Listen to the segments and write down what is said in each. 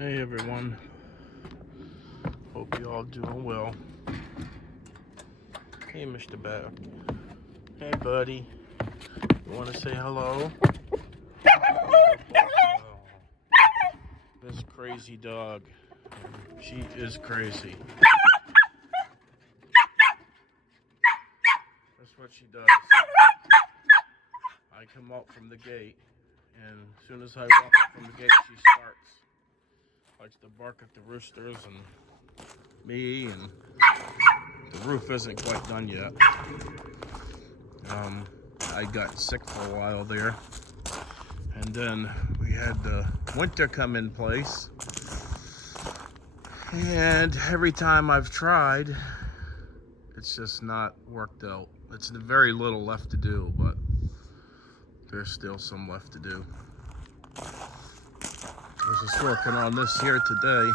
Hey everyone, hope you all doing well. Hey Mr. Bear. Hey buddy, you want to say hello? This crazy dog, she is crazy. That's what she does. I come out from the gate, and as soon as I walk up from the gate, she starts. Likes to bark at the roosters and me, and the roof isn't quite done yet. I got sick for a while there, and then we had the winter come in place, and every time I've tried, it's just not worked out. It's very little left to do, but there's still some left to do. I was just working on this here today.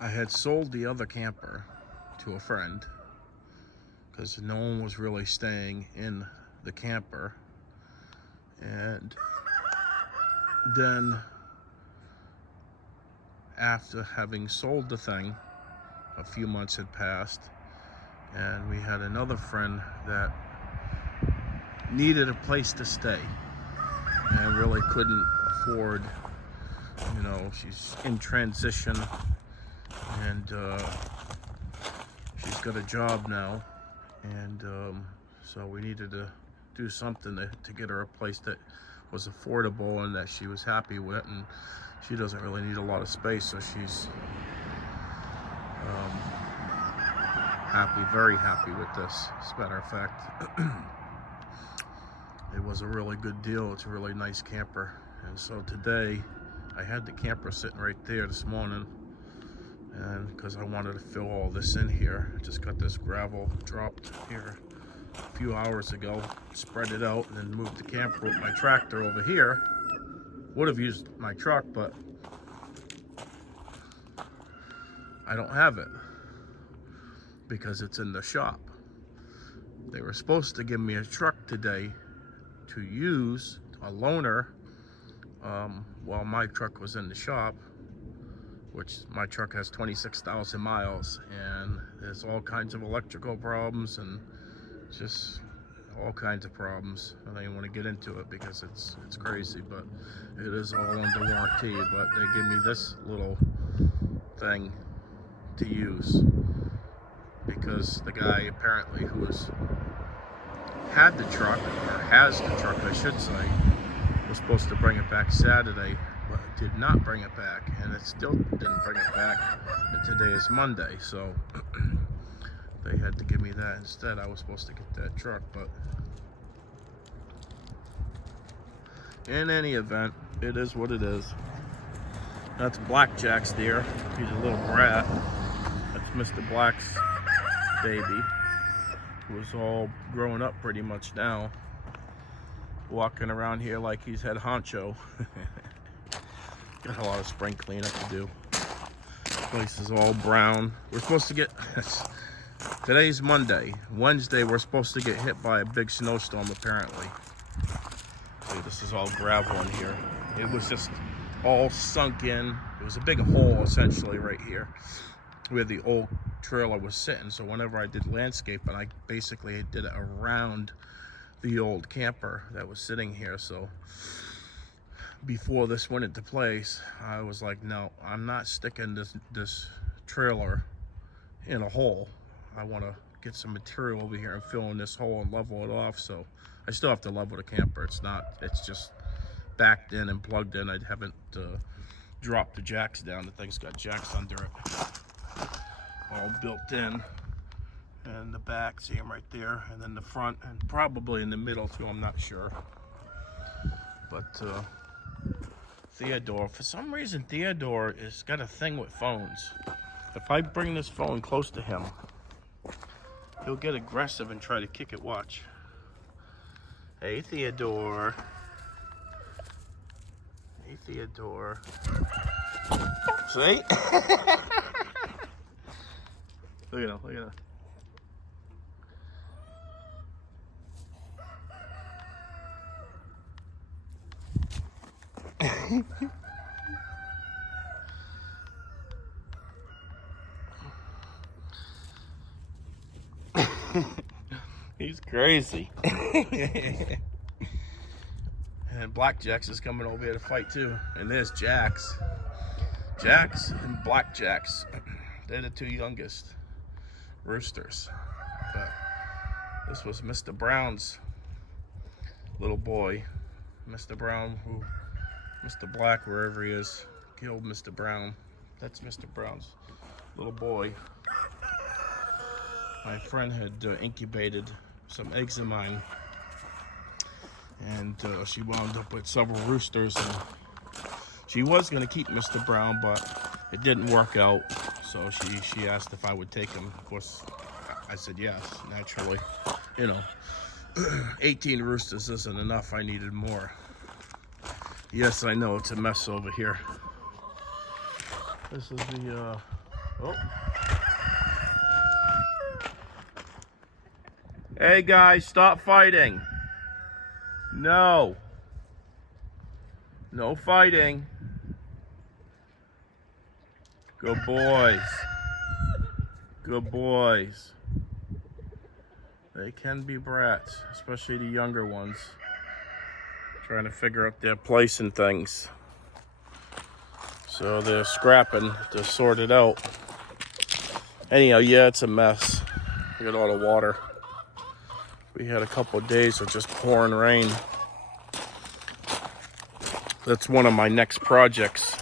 I had sold the other camper to a friend because no one was really staying in the camper. And then after having sold the thing, a few months had passed, and we had another friend that needed a place to stay and really couldn't afford, she's in transition, and she's got a job now, and so we needed to do something to get her a place that was affordable and that she was happy with, and she doesn't really need a lot of space, so she's very happy with this. As a matter of fact, it was a really good deal. It's a really nice camper. And so today I had the camper sitting right there this morning, and because I wanted to fill all this in here, I just got this gravel dropped here a few hours ago, spread it out, and then moved the camper with my tractor over here. Would have used my truck, but I don't have it because it's in the shop. They were supposed to give me a truck today to use, a loaner, while my truck was in the shop, which my truck has 26,000 miles, and there's all kinds of electrical problems and just all kinds of problems. I don't even want to get into it because it's crazy, but it is all under warranty. But they give me this little thing to use because the guy apparently who had the truck, or has the truck I should say, was supposed to bring it back Saturday, but did not bring it back, and it still didn't bring it back, and today is Monday, so they had to give me that instead. I was supposed to get that truck, but in any event, it is what it is. That's Blackjack's deer. He's a little brat. That's Mr. Black's baby, who's all grown up pretty much now, walking around here like he's head honcho. Got a lot of spring cleanup to do. This place is all brown. We're supposed to get today's Monday. Wednesday we're supposed to get hit by a big snowstorm apparently. See, this is all gravel in here. It was just all sunk in. It was a big hole essentially right here where the old trailer was sitting. So whenever I did landscaping, I basically did it around the old camper that was sitting here. So before this went into place, I was like, no, I'm not sticking this trailer in a hole. I want to get some material over here and fill in this hole and level it off. So I still have to level the camper. It's just backed in and plugged in. I haven't dropped the jacks down. The thing's got jacks under it, all built in, and the back, see them right there, and then the front, and probably in the middle too, I'm not sure. But Theodore, for some reason Theodore has got a thing with phones. If I bring this phone close to him, he'll get aggressive and try to kick it. Watch. Hey Theodore. Hey Theodore. See? Look at him, look at him. He's crazy. And Black Jax is coming over here to fight too. And there's Jax. Jax and Black Jax. They're the two youngest roosters. But this was Mr. Brown's little boy. Mr. Brown, Mr. Black, wherever he is, killed Mr. Brown. That's Mr. Brown's little boy. My friend had incubated some eggs of mine, and she wound up with several roosters, and she was going to keep Mr. Brown, but it didn't work out, so she asked if I would take him. Of course, I said yes, naturally. You know, 18 roosters isn't enough. I needed more. Yes, I know, it's a mess over here. This is the, oh. Hey guys, stop fighting. No. No fighting. Good boys. Good boys. They can be brats, especially the younger ones. Trying to figure out their place and things. So they're scrapping to sort it out. Anyhow, yeah, it's a mess. We got all the water. We had a couple of days of just pouring rain. That's one of my next projects.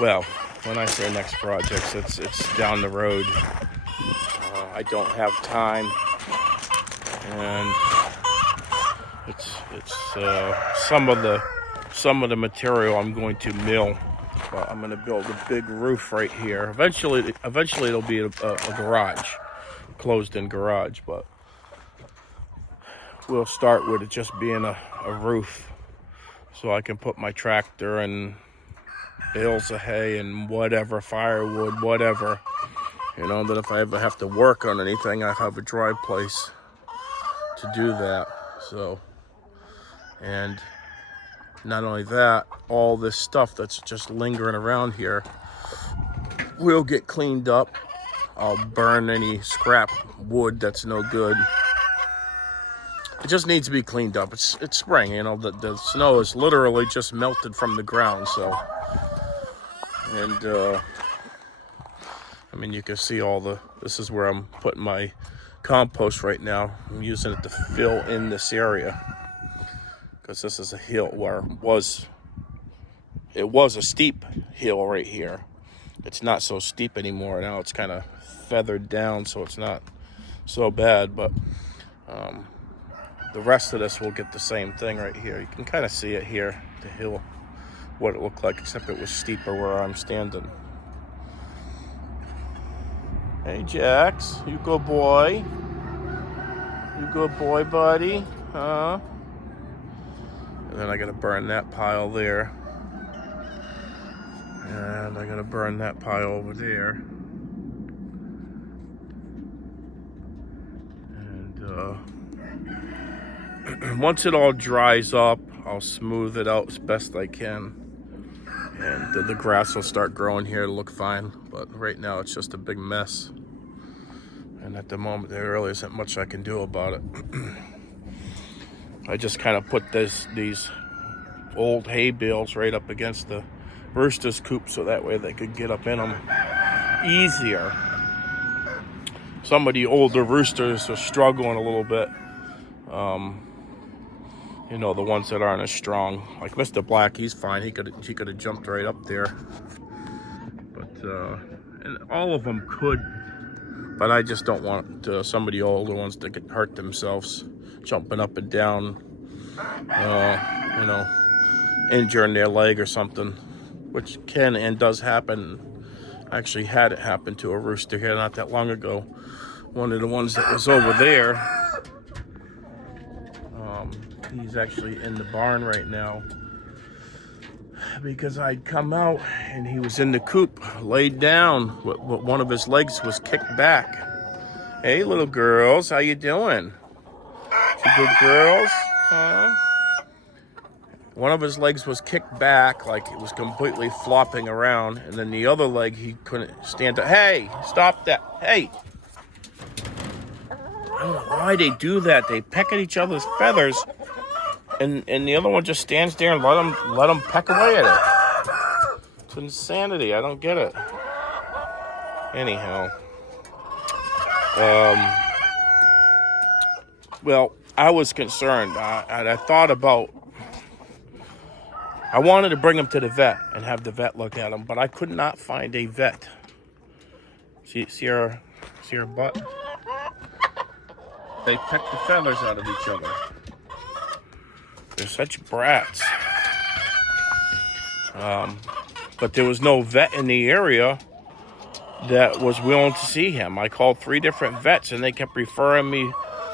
Well, when I say next projects, it's down the road. I don't have time, and it's some of the material I'm going to mill. But I'm going to build a big roof right here. Eventually it'll be a garage, closed-in garage, but we'll start with it just being a roof, so I can put my tractor and bales of hay and whatever, firewood, whatever, you know, that if I ever have to work on anything, I have a dry place to do that. So, and not only that, all this stuff that's just lingering around here will get cleaned up. I'll burn any scrap wood that's no good. It just needs to be cleaned up. It's spring, you know, the snow is literally just melted from the ground, so. And, I mean, you can see this is where I'm putting my compost right now. I'm using it to fill in this area, because this is a hill where it was a steep hill right here. It's not so steep anymore. Now it's kind of feathered down, so it's not so bad, but the rest of this will get the same thing right here. You can kind of see it here, the hill, what it looked like, except it was steeper where I'm standing. Hey, Jax, you good boy? You good boy, buddy? Huh? And then I gotta burn that pile there. And I gotta burn that pile over there. And once it all dries up, I'll smooth it out as best I can. And the grass will start growing here to look fine. But right now it's just a big mess. And at the moment there really isn't much I can do about it. I just kind of put these old hay bales right up against the rooster's coop, so that way they could get up in them easier. Some of the older roosters are struggling a little bit. You know, the ones that aren't as strong. Like Mr. Black, he's fine. He could have jumped right up there. But and all of them could. But I just don't want some of the older ones to get hurt themselves, jumping up and down, you know, injuring their leg or something, which can and does happen. I actually had it happen to a rooster here not that long ago. One of the ones that was over there, he's actually in the barn right now, because I'd come out and he was in the coop, laid down, one of his legs was kicked back. Hey, little girls, how you doing? You good girls? Huh? one of his legs was kicked back, like it was completely flopping around, and then the other leg he couldn't stand up. Hey, stop that! Hey, I don't know why they do that. They peck at each other's feathers, and the other one just stands there and let them peck away at it. It's insanity. I don't get it. Anyhow, well, I was concerned. I thought about. I wanted to bring him to the vet and have the vet look at him, but I could not find a vet. See her butt? They peck the feathers out of each other. They're such brats. But there was no vet in the area that was willing to see him. I called 3 different vets, and they kept referring me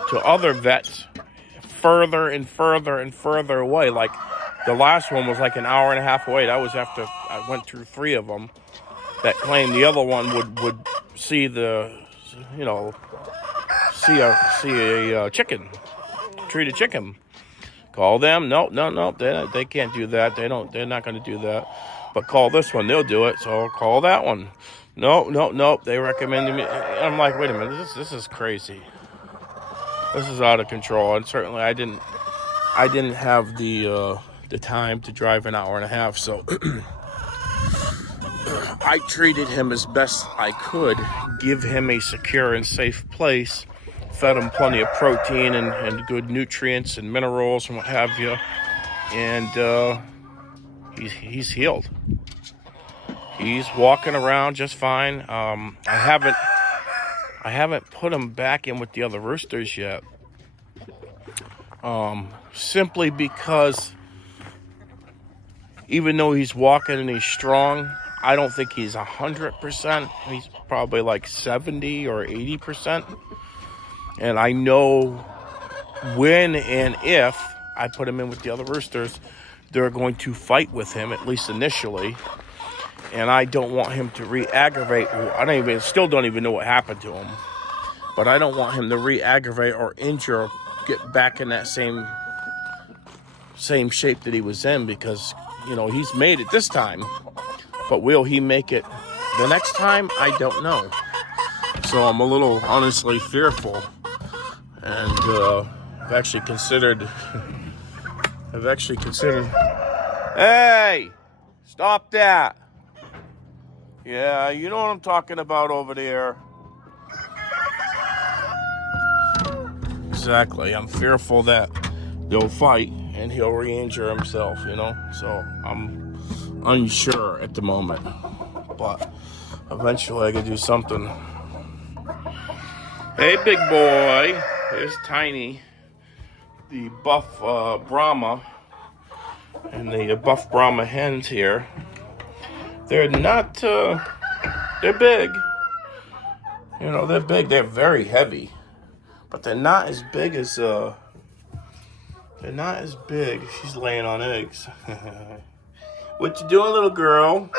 to other vets further and further and further away. Like, the last one was like an hour and a half away. That was after I went through 3 of them that claimed the other one would see the, see a chicken, treat a chicken. Call them. Nope. They can't do that. They're not going to do that. But call this one. They'll do it. So call that one. Nope. They recommended me. I'm like, wait a minute. This is crazy. This is out of control. And certainly I didn't have the time to drive an hour and a half. So I treated him as best I could, give him a secure and safe place, fed him plenty of protein and good nutrients and minerals and what have you. And he's healed. He's walking around just fine. I haven't put him back in with the other roosters yet. Simply because even though he's walking and he's strong, I don't think he's 100%. He's probably like 70 or 80%. And I know when and if I put him in with the other roosters, they're going to fight with him, at least initially. And I don't want him to re-aggravate. Still don't even know what happened to him. But I don't want him to re-aggravate or injure or get back in that same shape that he was in, because, he's made it this time. But will he make it the next time? I don't know. So I'm a little honestly fearful. And I've actually considered, hey, stop that. Yeah, you know what I'm talking about over there. Exactly. I'm fearful that they'll fight and he'll re-injure himself, So I'm unsure at the moment. But eventually I could do something. Hey, big boy. There's Tiny, the buff Brahma, and the buff Brahma hens here. They're not, they're big. They're big. They're very heavy. But they're not as big as, She's laying on eggs. What you doing, little girl?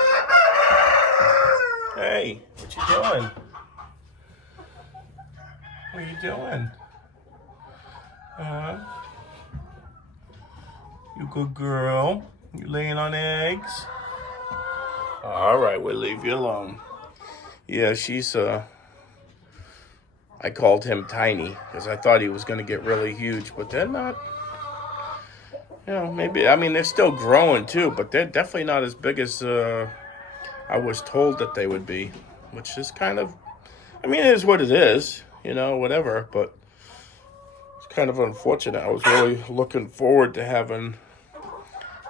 Hey, what you doing? What are you doing? You good girl? You laying on eggs? All right, we'll leave you alone. Yeah, she's, I called him Tiny because I thought he was going to get really huge, but they're not, maybe, they're still growing too, but they're definitely not as big as I was told that they would be, which is kind of, it is what it is, whatever, but it's kind of unfortunate. I was really looking forward to having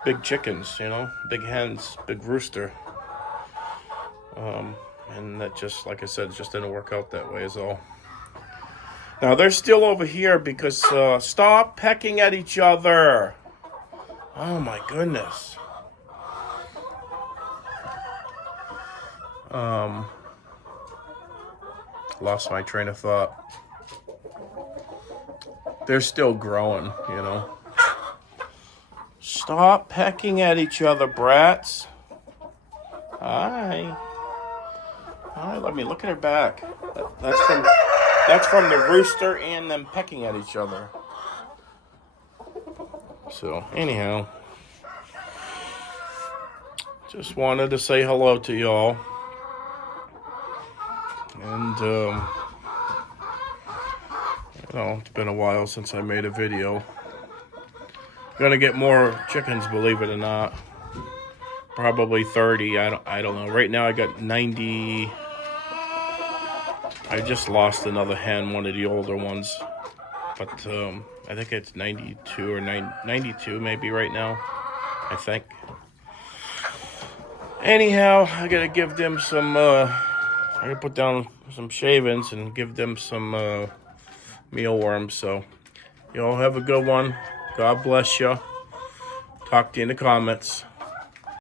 big chickens, big hens, big rooster. And that just, like I said, just didn't work out that way is all. Now, they're still over here because, stop pecking at each other. Oh, my goodness. Lost my train of thought. They're still growing, Stop pecking at each other, brats. Hi. Hi, let me look at her back. That's from the rooster and them pecking at each other. So, anyhow, Just wanted to say hello to y'all. And, it's been a while since I made a video. Gonna get more chickens, believe it or not. Probably 30, I don't know. Right now I got 90. I just lost another hen, one of the older ones. But I think it's 92 or 92 maybe right now, I think. Anyhow, I gotta give them some, I gotta put down some shavings and give them some mealworms. So, y'all have a good one. God bless you. Talk to you in the comments.